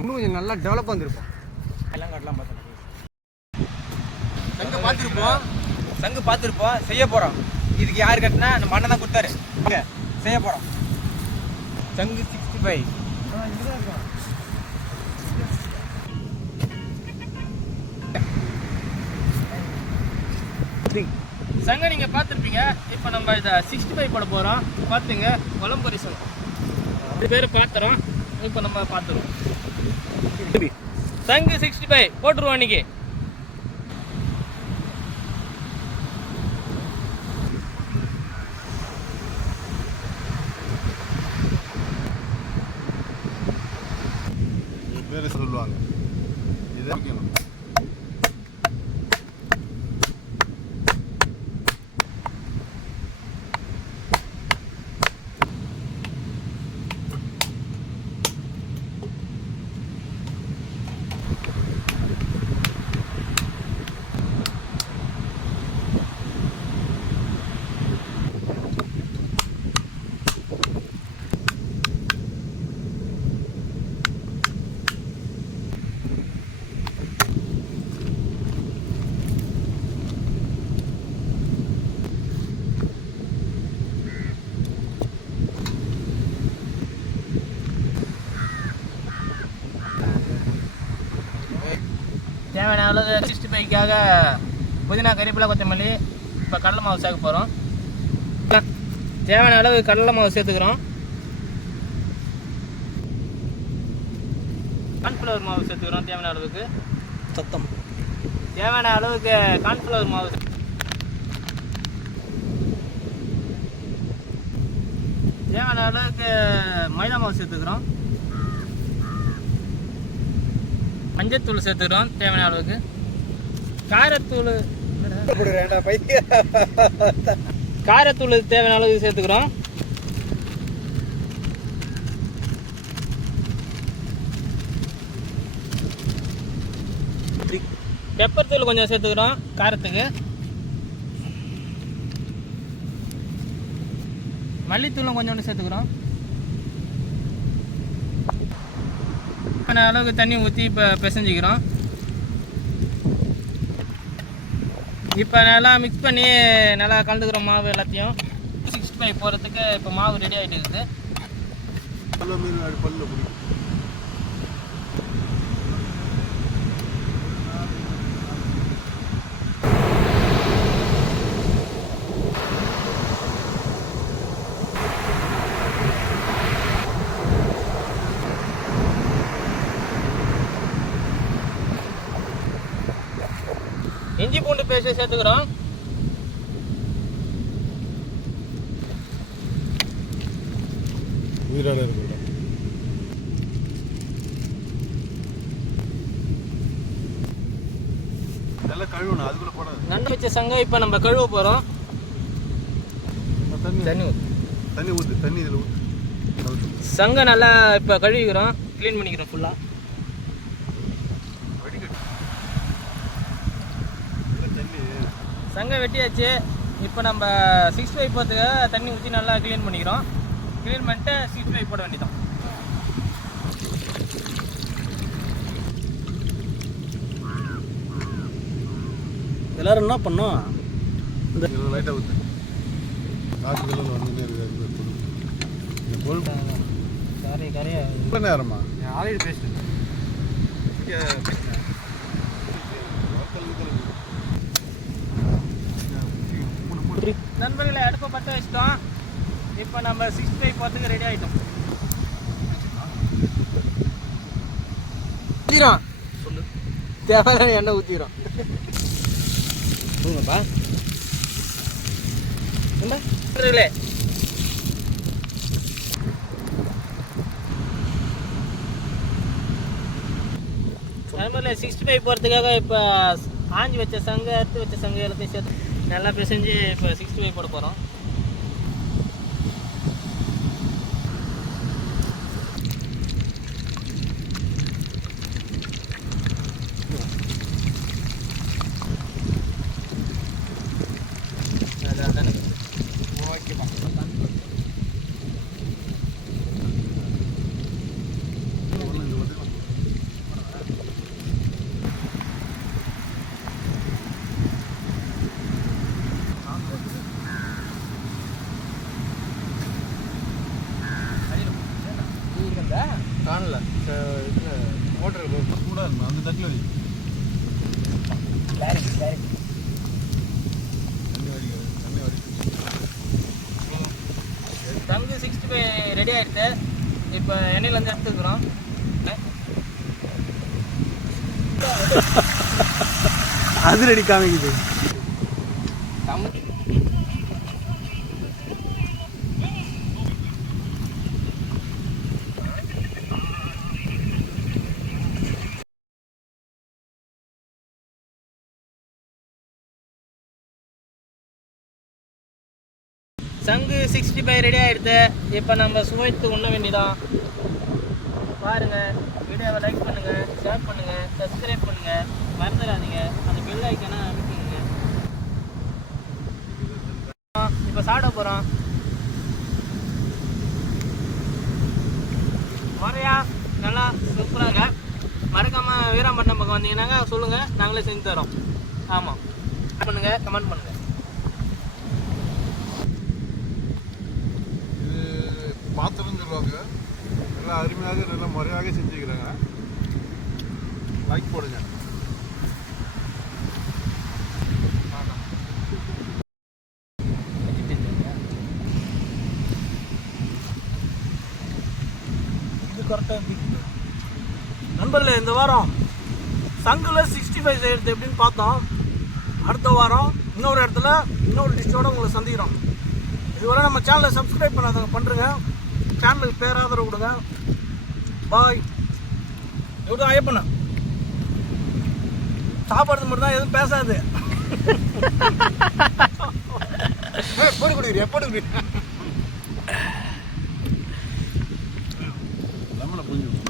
இன்னும் கொஞ்சம் நல்லா டெவலப் வந்திருப்போம். எல்லாம் காட்டலாம் பார்த்தோம். சங்கு பார்த்துருப்போம். செய்ய போகிறோம். இதுக்கு யார் கட்டினா நம்ம அண்ணன் தான் கொடுத்தாரு. செய்ய போகிறோம். சங்கு 65. சங்க நீங்கள் பார்த்துருப்பீங்க. இப்போ நம்ம இதை 65 போட போகிறோம். பார்த்துங்க, கொலம்பரி சங்கம். இது பேர் பாத்திரம். இப்போ நம்ம பார்த்துருவோம். சங்கு 65 போட்டுருவோம் அன்றைக்கி. பேர் சொல்லுவாங்க. இதை வைக்கணும். தேவையான அளவு 65க்காக புதினா, கறிவேப்பிலை, கொத்தமல்லி. இப்போ கடலை மாவு சேர்க்க போகிறோம். தேவையான அளவு கடலை மாவு சேர்த்துக்கிறோம். கார்ன்ஃப்ளவர் மாவு சேர்த்துக்கிறோம். தேவையான அளவுக்கு சத்தம். தேவையான அளவுக்கு கார்ன்ஃப்ளவர் மாவு. தேவையான அளவுக்கு மைதா மாவு சேர்த்துக்கிறோம். மஞ்சத்தூள் சேர்த்துக்கிறோம் தேவையான அளவுக்கு. காரத்தூள் தேவையான அளவுக்கு சேர்த்துக்கிறோம். பெப்பர் தூள் கொஞ்சம் சேர்த்துக்கிறோம் காரத்துக்கு. மல்லித்தூளும் கொஞ்சோண்டு சேர்த்துக்கிறோம். அளவுக்கு தண்ணி ஊற்றி இப்போ பிசைஞ்சிக்கிறோம். இப்போ நல்லா மிக்ஸ் பண்ணி நல்லா கலந்துக்கிறோம் மாவு எல்லாத்தையும். 65 போகிறதுக்கு இப்போ மாவு ரெடி ஆகிட்டு இருக்குது. இஞ்சி பூண்டு பேஸ்ட் சேர்த்துக்கிறோம். உயிரோட இருக்கு. நல்லா கழுவணும். அதுக்குள்ள போட நண்டு வச்ச சங்கம் இப்போ நம்ம கழுவ போகிறோம். தண்ணி ஊற்று. தண்ணி இதில் ஊற்று. சங்கம் நல்லா இப்போ கழுவிக்கிறோம். க்ளீன் பண்ணிக்கிறோம் ஃபுல்லாக. சங்கம் வெட்டியாச்சு. இப்போ நம்ம 65 போகிறதுக்காக தண்ணி ஊற்றி நல்லா க்ளீன் பண்ணிக்கிறோம். க்ளீன் பண்ணிட்டு 65 போட வேண்டியதான். எல்லோரும் என்ன பண்ணோம்? இந்த லைட்டாக ஊற்று. காற்றுகள் வந்துட்டே இருக்குது. கரையா ரொம்ப நேரமா ஆல்ரெடி பேசிட்டு நண்பர்களை அடுப்பை பற்ற வச்சிட்டோம். இப்போ நம்ம 65 போகிறதுக்கு ரெடி ஆகிட்டோம். ஊற்றிடும். சொல்லு. தேவையான எண்ணெய் ஊற்றிடும். சொல்லுங்கப்பா. நண்பர்களே, நண்பர்களே 65 போகிறதுக்காக இப்போ ஆஞ்சி வச்ச சங்கு, அறுத்து வச்ச சங்கு எல்லாத்தையும் சேர்த்து நல்லா பிசைஞ்சு இப்போ 65 போட போகிறோம். காணல இதில் ஹோட்டல் கூட இருக்கும் அந்த தட்டில் வை. தண்ணி வடிக்கிறது சங்கு 65 ரெடி ஆயிடுச்சு. இப்போ எண்ணெயிலேருந்து எடுத்துக்கிறோம். அது ரெடி காமிக்குது. சங்கு 65 ரெடி ஆகிடுது. இப்போ நம்ம சுவைத்து உண்ண வேண்டியதான். பாருங்கள், வீடியோவை லைக் பண்ணுங்கள், ஷேர் பண்ணுங்கள், சப்ஸ்கிரைப் பண்ணுங்கள், மறந்துடாதீங்க அந்த பெல் ஐக்கானை அமைக்கிங்க. இப்போ சாப்பிட போகிறோம். முறையா நல்லா சூப்பராக மறக்காமல் வீராம்பட்டினம் பக்கம் வந்தீங்கன்னாங்க சொல்லுங்கள், நாங்களே செஞ்சு தரோம். ஆமாம், பண்ணுங்கள், கமெண்ட் பண்ணுங்கள். பாத்திரம்னு சொல்லுவாங்க. நல்லா அருமையாக நல்லா முறையாக செஞ்சுக்கிறாங்க. லைக் போடுங்க. இது கரெக்டாக நண்பர்களே, இந்த வாரம் சங்குல 65 செய்கிறது எப்படின்னு பார்த்தோம். அடுத்த வாரம் இன்னொரு இடத்துல இன்னொரு டிஷ்ஷோடு உங்களை சந்திக்கிறோம். இதுவரை நம்ம சேனலை சப்ஸ்கிரைப் பண்ணாதவங்க பண்ணுறங்க. சேனலுக்கு பேராதரவு கொடுங்க. பாய். இவ்வளோ ஐயப்பண்ண சாப்பாடு மட்டும் தான், எதுவும் பேசாது. போட்டு குடிக்கிறீங்க, போட்டு குடிக்கிறீங்க. லெமனை புரிஞ்சு